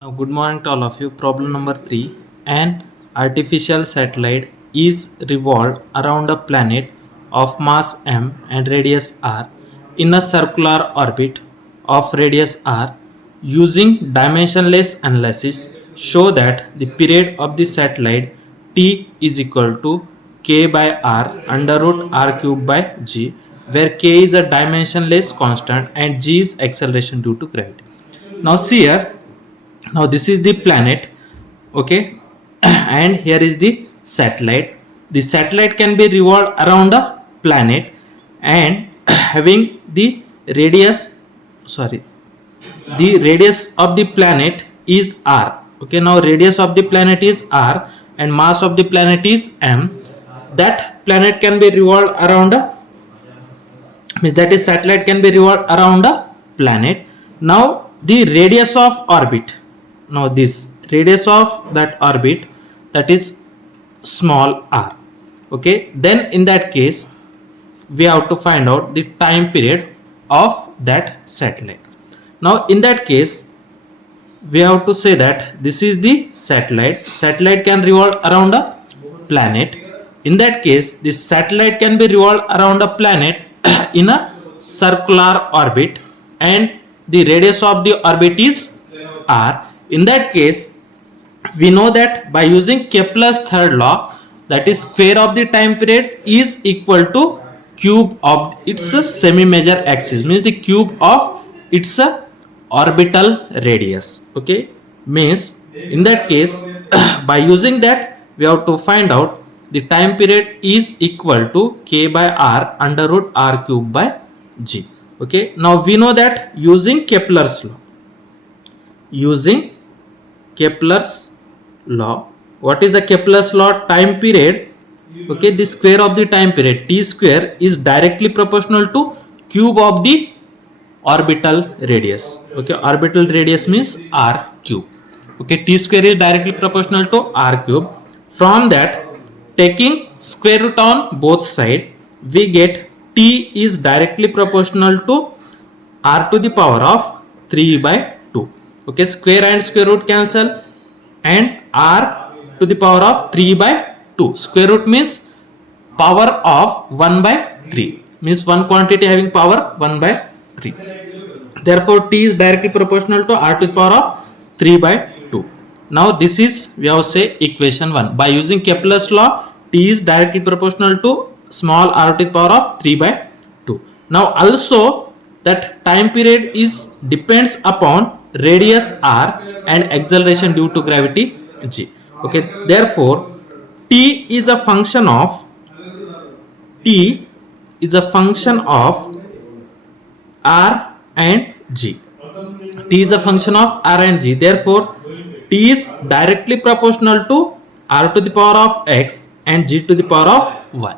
Now, good morning to all of you. Problem number 3. An artificial satellite is revolved around a planet of mass m and radius r in a circular orbit of radius r. Using dimensionless analysis, show that the period of the satellite t is equal to k by r under root r cube by g, where k is a dimensionless constant and g is acceleration due to gravity. Now see here, now this is the planet, okay, and here is the satellite. The satellite can be revolved around a planet and having the radius, sorry, the radius of the planet is r. Okay, now radius of the planet is r and mass of the planet is m. That planet can be revolved around a, means that is satellite can be revolved around a planet. Now the radius of orbit, now this radius of that orbit, that is small r. Okay, then in that case we have to find out the time period of that satellite. Now in that case we have to say that this is the satellite can revolve around a planet. In that case this satellite can be revolved around a planet in a circular orbit and the radius of the orbit is r. In that case we know that by using Kepler's third law, that is square of the time period is equal to cube of its semi-major axis, means the cube of its orbital radius. Okay, means in that case by using that we have to find out the time period is equal to k by r under root r cube by g. Okay, now we know that using Kepler's law, what is the Kepler's law? Time period, okay, the square of the time period t square is directly proportional to cube of the orbital radius. Okay, orbital radius means r cube. Okay, t square is directly proportional to r cube. From that, taking square root on both sides, we get t is directly proportional to r to the power of 3 by 2. Okay, square and square root cancel and r to the power of 3 by 2. Square root means power of 1 by 3, means one quantity having power 1 by 3. Therefore t is directly proportional to r to the power of 3 by 2. Now this is, we have say, equation 1. By using Kepler's law, t is directly proportional to small r to the power of 3 by 2. Now also that time period is depends upon radius r and acceleration due to gravity g. Okay, therefore t is a function of r and g. T is a function of r and g. Therefore t is directly proportional to r to the power of x and g to the power of y.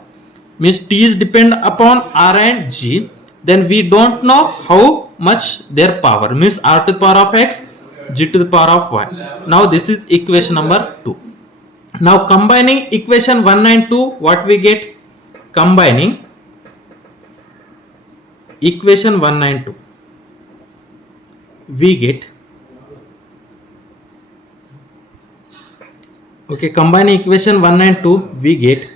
Means t is depend upon r and g, then we don't know how much their power, means r to the power of x, g to the power of y. Now this is equation number 2. Now combining equation 1 and 2, what we get? Combining equation 1 and 2, we get, okay, combining equation 1 and 2, we get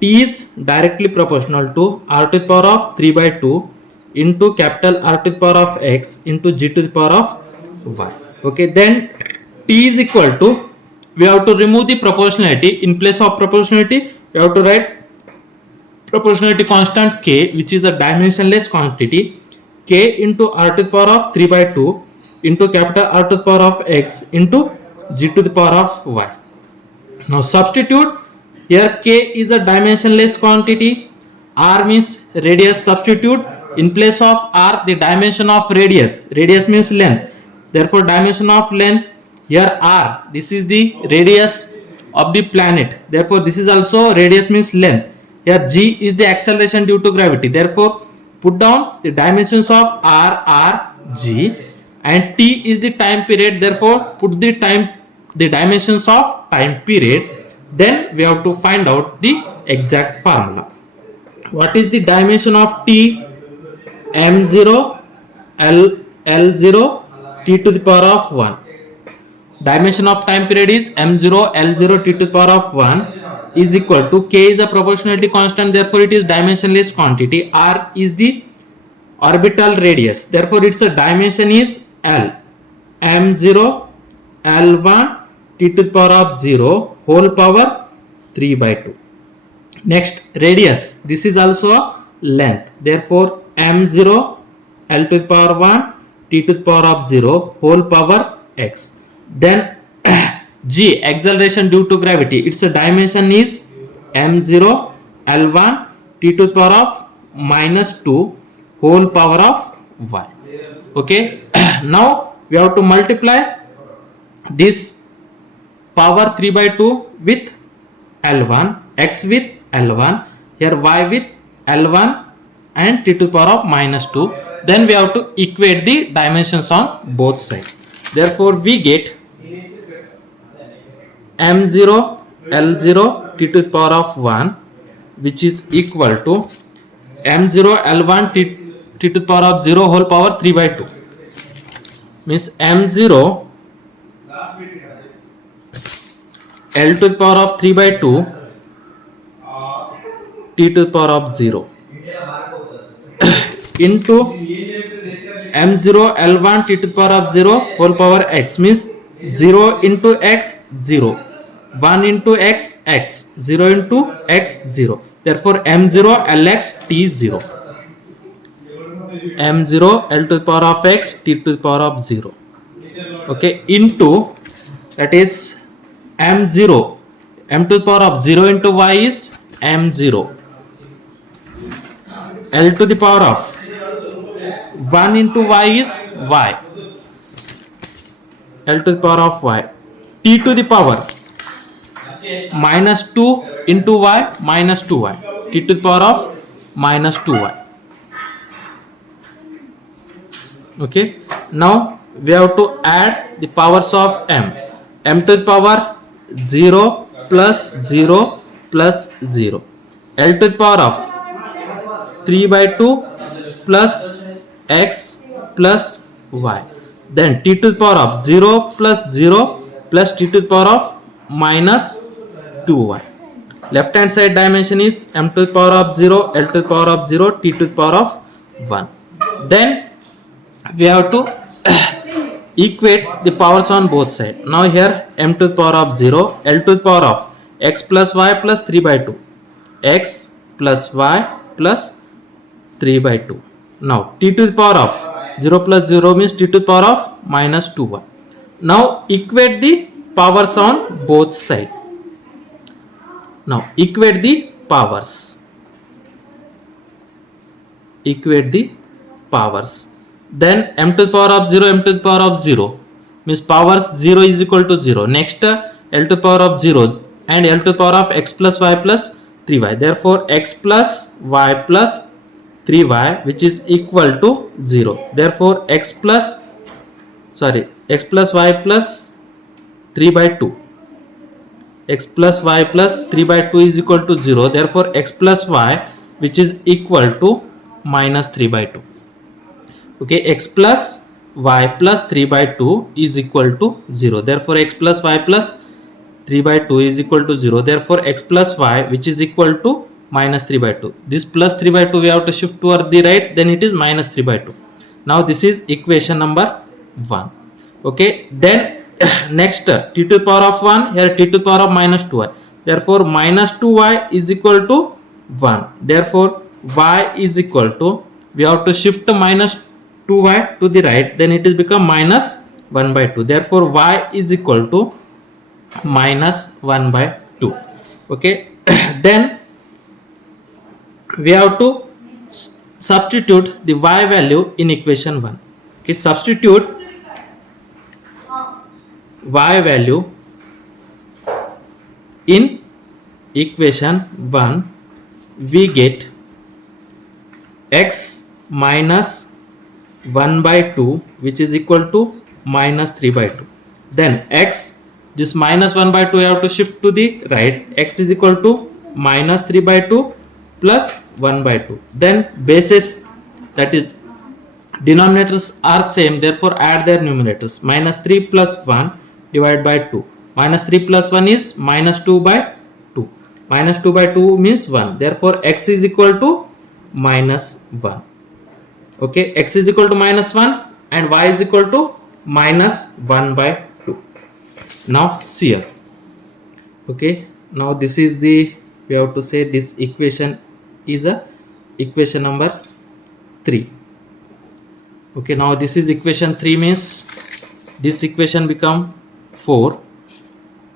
t is directly proportional to r to the power of 3 by 2 into capital R to the power of x into g to the power of y. Okay, then t is equal to, we have to remove the proportionality. In place of proportionality we have to write proportionality constant k, which is a dimensionless quantity, k into r to the power of 3 by 2 into capital R to the power of x into g to the power of y. Now substitute here, k is a dimensionless quantity, r means radius. Substitute in place of r the dimension of radius means length, therefore dimension of length. Here r, this is the radius of the planet, therefore this is also radius means length. Here g is the acceleration due to gravity, therefore put down the dimensions of r, g, and t is the time period, therefore put the dimensions of time period. Then we have to find out the exact formula. What is the dimension of t? m0 l0 t to the power of 1. dimension of time period is m0 l0 t to the power of 1 is equal to k is a proportionality constant, therefore it is dimensionless quantity. R is the orbital radius, therefore its dimension is L, m0 l1 t to the power of 0 whole power 3 by 2. Next, radius, this is also a length, therefore m0 l to the power 1 t to the power of 0 whole power x. Then g, acceleration due to gravity, its dimension is m0 l1 t to the power of minus 2 whole power of y. Okay. Now we have to multiply this power 3 by 2 with L1, x with L1, here y with L1 and t to the power of minus 2. Then we have to equate the dimensions on both sides. Therefore we get m0 l0 t to the power of 1 which is equal to m0 l1 t to the power of 0 whole power 3 by 2, means m0 l to the power of 3 by 2 t to the power of 0 into m0 l1 t to the power of 0 whole power x, means 0 into x 0, 1 into x x, 0 into x 0, therefore m0 lx t 0, m0 l to the power of x t to the power of 0, okay, into that is m0 m to the power of 0 into y is m0 l to the power of 1 into y is y, l to the power of y, t to the power minus 2 into y minus 2y, t to the power of minus 2y. Okay, now we have to add the powers of m to the power 0 plus 0 plus 0, l to the power of 3 by 2 plus x plus y, then t to the power of 0 plus 0 plus t to the power of minus 2y. Left hand side dimension is m to the power of 0 l to the power of 0 t to the power of 1. Then we have to equate the powers on both sides. Now here m to the power of 0 l to the power of x plus y plus 3 by 2, x plus y plus 3 by 2. Now t to the power of 0 plus 0 means t to the power of minus 2y. Now equate the powers on both sides. Now equate the powers. Equate the powers. Then m to the power of 0 m to the power of 0 means powers 0 is equal to 0. Next l to the power of 0 and l to the power of x plus y plus 3y. Therefore x plus y plus 3y which is equal to 0. Therefore x plus y plus 3 by 2, x plus y plus 3 by 2 is equal to 0. Therefore x plus y which is equal to minus 3 by 2. Okay, x plus y plus 3 by 2 is equal to 0. Therefore x plus y plus 3 by 2 is equal to 0. Therefore x plus y which is equal to minus 3 by 2. This plus 3 by 2 we have to shift toward the right, then it is minus 3 by 2. Now this is equation number 1. Okay, then next t to the power of 1, here t to the power of minus 2y. Therefore minus 2y is equal to 1. Therefore y is equal to, we have to shift minus 2y to the right, then it is become minus 1 by 2. Therefore y is equal to minus 1 by 2. Okay, then we have to substitute the y value in equation 1. Okay, substitute y value in equation 1, we get x minus 1 by 2 which is equal to minus 3 by 2. Then x, this minus 1 by 2 I have to shift to the right, x is equal to minus 3 by 2 plus 1 by 2. Then bases, that is denominators are same, therefore add their numerators. Minus 3 plus 1 divided by 2. Minus 3 plus 1 is minus 2 by 2. Minus 2 by 2 means 1. Therefore, x is equal to minus 1. Okay, x is equal to minus 1 and y is equal to minus 1 by 2. Now see here. Okay, now this is the, we have to say this equation is a equation number 3. Okay, now this is equation 3 means this equation become 4.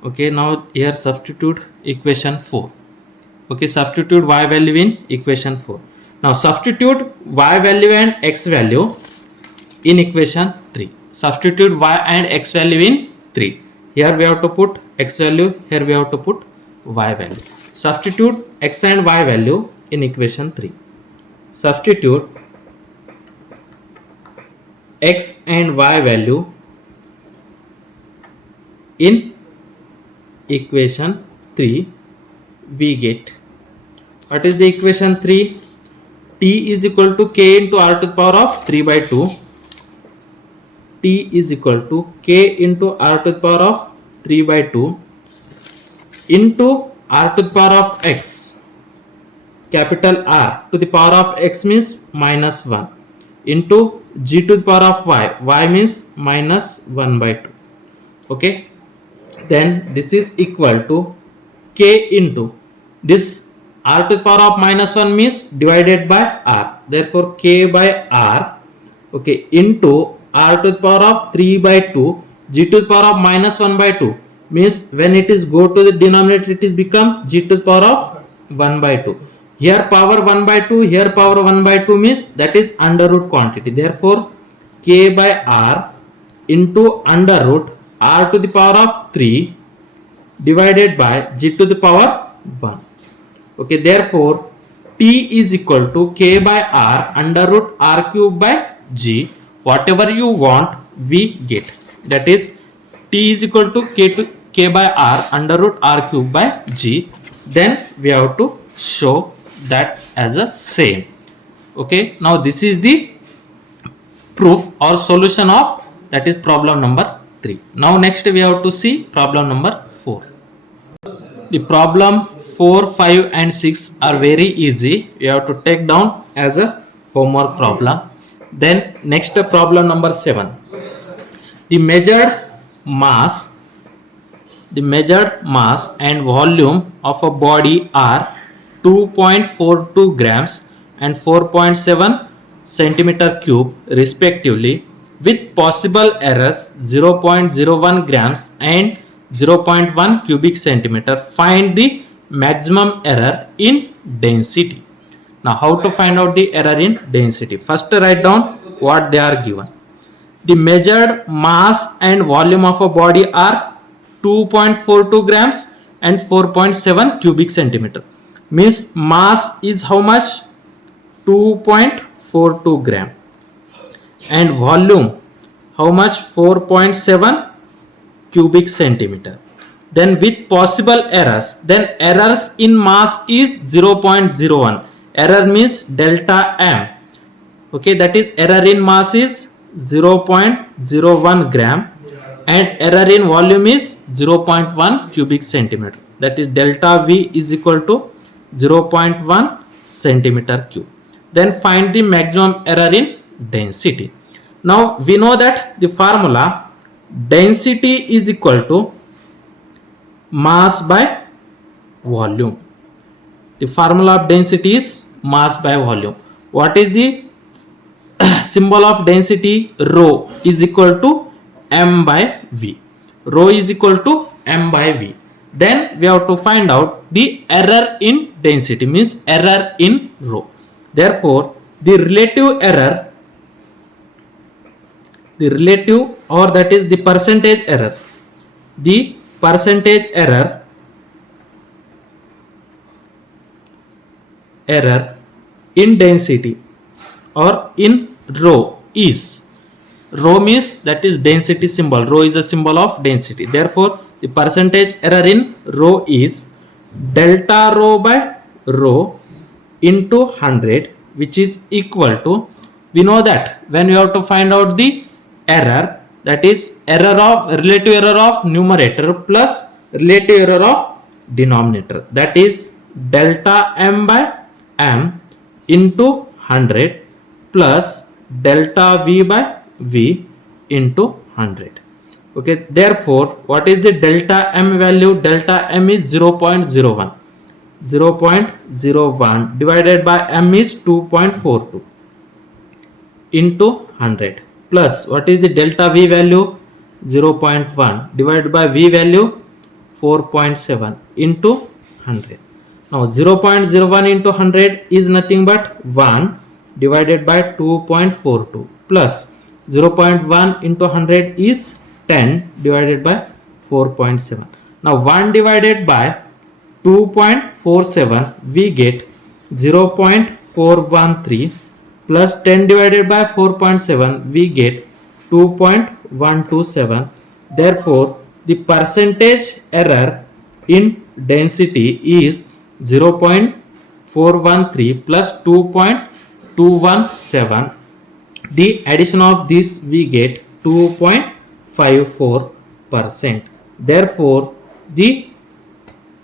Okay, now here substitute equation 4. Okay, substitute y value in equation 4. Now substitute y value and x value in equation 3. Substitute y and x value in 3. Here we have to put x value, here we have to put y value. Substitute x and y value in equation 3. Substitute x and y value in equation 3. We get, what is the equation 3? T is equal to k into r to the power of 3 by 2. T is equal to k into r to the power of 3 by 2 into r to the power of x, capital R to the power of x means minus 1, into g to the power of y means minus 1 by 2. Okay, then this is equal to k into this r to the power of minus 1 means divided by r. Therefore, k by r, okay, into r to the power of 3 by 2, g to the power of minus 1 by 2 means when it is go to the denominator, it is become g to the power of 1 by 2. Here power 1 by 2, here power 1 by 2 means that is under root quantity. Therefore, k by r into under root r to the power of 3 divided by g to the power 1. Okay, therefore t is equal to k by r under root r cube by g. Whatever you want we get, that is t is equal to k by r under root r cube by g. Then we have to show that as a same. Okay, now this is the proof or solution of, that is problem number 3. Now next we have to see problem number 4. The problem 4, 5 and 6 are very easy. You have to take down as a homework problem. Then next problem number 7. The measured mass and volume of a body are 2.42 grams and 4.7 centimeter cube respectively, with possible errors 0.01 grams and 0.1 cubic centimeter. Find the maximum error in density. Now how to find out the error in density? First write down what they are given. The measured mass and volume of a body are 2.42 grams and 4.7 cubic centimeter. Means mass is how much? 2.42 gram. And volume how much? 4.7 cubic centimeter. Then with possible errors, then errors in mass is 0.01. Error means delta m. Okay, that is error in mass is 0.01 gram and error in volume is 0.1 cubic centimeter. That is delta v is equal to 0.1 centimeter cube. Then find the maximum error in density. Now we know that the formula density is equal to mass by volume. The formula of density is mass by volume. What is the symbol of density? Rho is equal to m by v. Rho is equal to m by v. Then we have to find out the error in density, means error in rho. Therefore, the relative error, or that is the percentage error, the percentage error in density or in rho is, rho means that is density symbol, rho is a symbol of density. Therefore, the percentage error in rho is delta rho by rho into 100, which is equal to, we know that when we have to find out the error, that is relative error of numerator plus relative error of denominator, that is delta m by m into 100 plus delta v by v into 100. Okay, therefore what is the delta m value? Delta m is 0.01. 0.01 divided by m is 2.42 into 100 plus what is the delta v value? 0.1 divided by v value 4.7 into 100. Now 0.01 into 100 is nothing but 1 divided by 2.42 plus 0.1 into 100 is 10 divided by 4.7. Now 1 divided by 2.47 we get 0.413 plus 10 divided by 4.7 we get 2.127. Therefore the percentage error in density is 0.413 plus 2.217. The addition of this we get 2.54%. Therefore the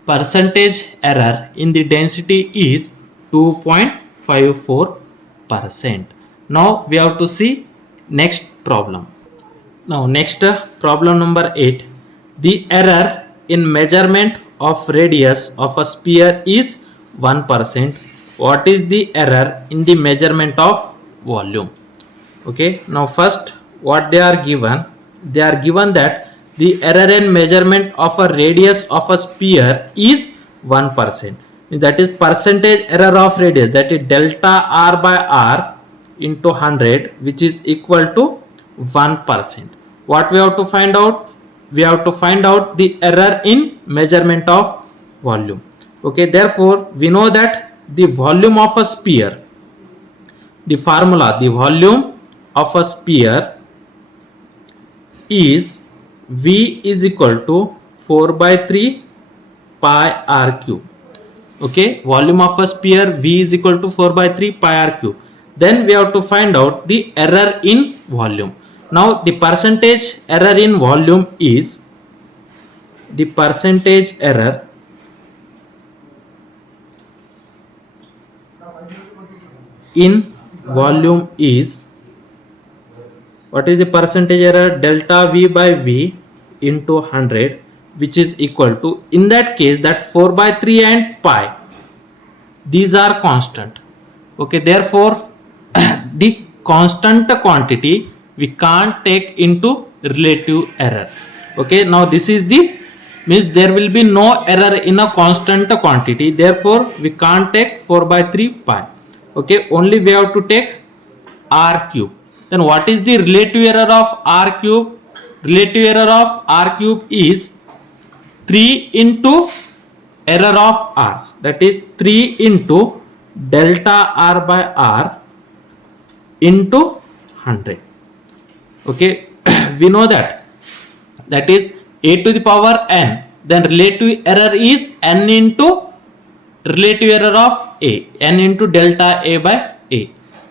percentage error in the density is 2.54%. Now we have to see next problem. Now next problem number 8. The error in measurement of radius of a sphere is 1%. What is the error in the measurement of volume? Okay, now first what they are given? They are given that the error in measurement of a radius of a sphere is 1%. That is percentage error of radius, that is delta r by r into 100, which is equal to 1%. What we have to find out? We have to find out the error in measurement of volume. Okay, therefore we know that the volume of a sphere, the formula, the volume of a sphere is V is equal to 4 by 3 pi r cube. Okay, volume of a sphere V is equal to 4 by 3 pi r cube. Then we have to find out the error in volume. Now the percentage error in volume is, the percentage error in volume is, what is the percentage error? Delta V by V into 100, which is equal to, in that case, that 4 by 3 and pi, these are constant. Okay, therefore the constant quantity we can't take into relative error. Okay, now this is the, means there will be no error in a constant quantity, therefore we can't take 4 by 3 pi. Okay, only we have to take r cube. Then what is the relative error of r cube? Relative error of r cube is 3 into error of r, that is 3 into delta r by r into 100. Okay, we know that is a to the power n, then relative error is n into relative error of a, n into delta a by a.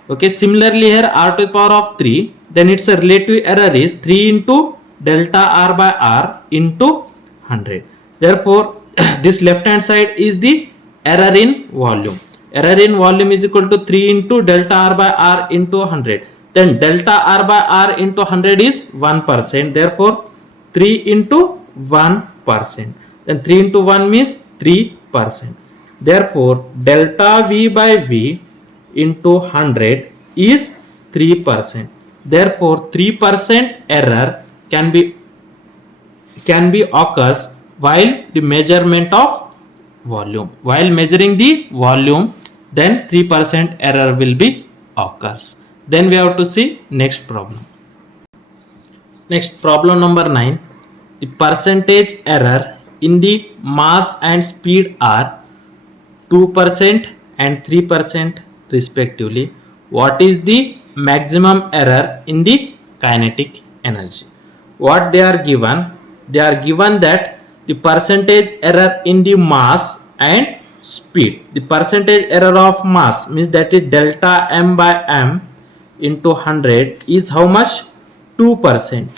Okay, similarly here r to the power of 3, then its relative error is 3 into delta r by r into 100. Therefore this left hand side is the error in volume. Error in volume is equal to 3 into delta r by r into 100. Then delta r by r into 100 is 1%. Therefore 3 into 1%. Then 3 into 1 means 3%. Therefore delta v by v into 100 is 3%. Therefore 3% error can be occurs while the measurement of volume. While measuring the volume, then 3% error will be occurs. Then we have to see next problem. Next, problem number 9. The percentage error in the mass and speed are 2% and 3% respectively. What is the maximum error in the kinetic energy? What they are given? They are given that the percentage error in the mass and speed. The percentage error of mass means that is delta m by m into 100 is how much? 2%.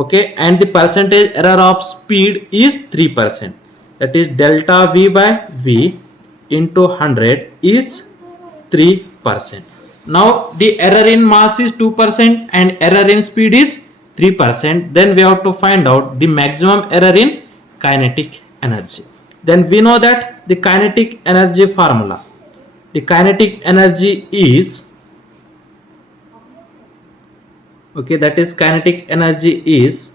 Okay, and the percentage error of speed is 3%. That is delta V by V into 100 is 3%. Now the error in mass is 2% and error in speed is 3%. Then we have to find out the maximum error in kinetic energy. Then we know that the kinetic energy formula. The kinetic energy is, okay, that is kinetic energy is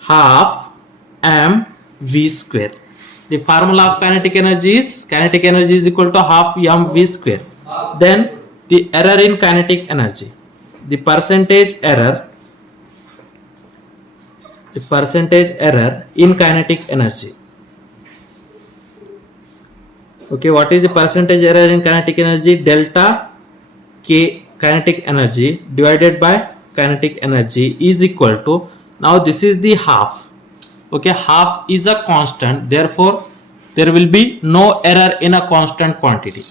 half mv square. The formula of kinetic energy is equal to half mv square. Then the error in kinetic energy, the percentage error in kinetic energy. Okay, what is the percentage error in kinetic energy? Delta K kinetic energy divided by kinetic energy is equal to, now this is the half. Okay, half is a constant, therefore there will be no error in a constant quantity.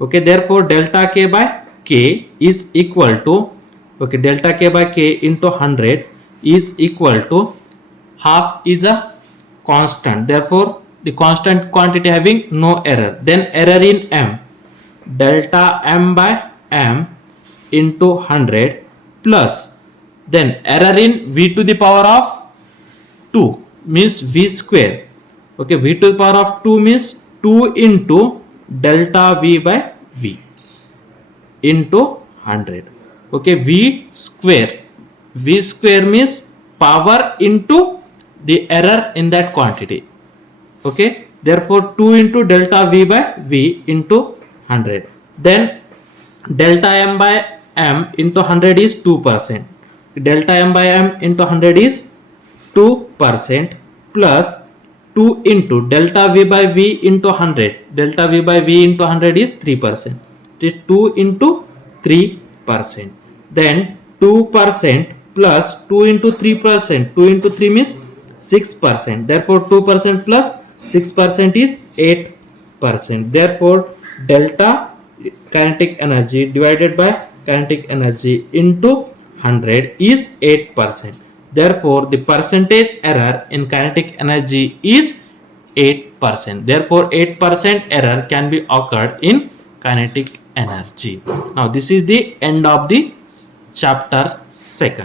Okay, therefore delta K by K is equal to, okay, delta K by K into 100 is equal to, half is a constant, therefore the constant quantity having no error. Then error in M, delta M by M into 100 plus, then error in V to the power of 2 means V square. Okay, V to the power of 2 means 2 into delta V by V into 100. Okay, V square means power into the error in that quantity. Okay, therefore 2 into delta V by V into 100. Then delta M by M into 100 is 2%. Delta M by M into 100 is 2% plus 2 into delta V by V into 100. Delta V by V into 100 is 3%. It is 2 into 3%. Then 2% plus 2 into 3%. 2 into 3 means 6%. Therefore 2% plus 6% is 8%. Therefore delta kinetic energy divided by kinetic energy into 100 is 8%. Therefore the percentage error in kinetic energy is 8%. Therefore 8% error can be occurred in kinetic energy. Now this is the end of the chapter 2.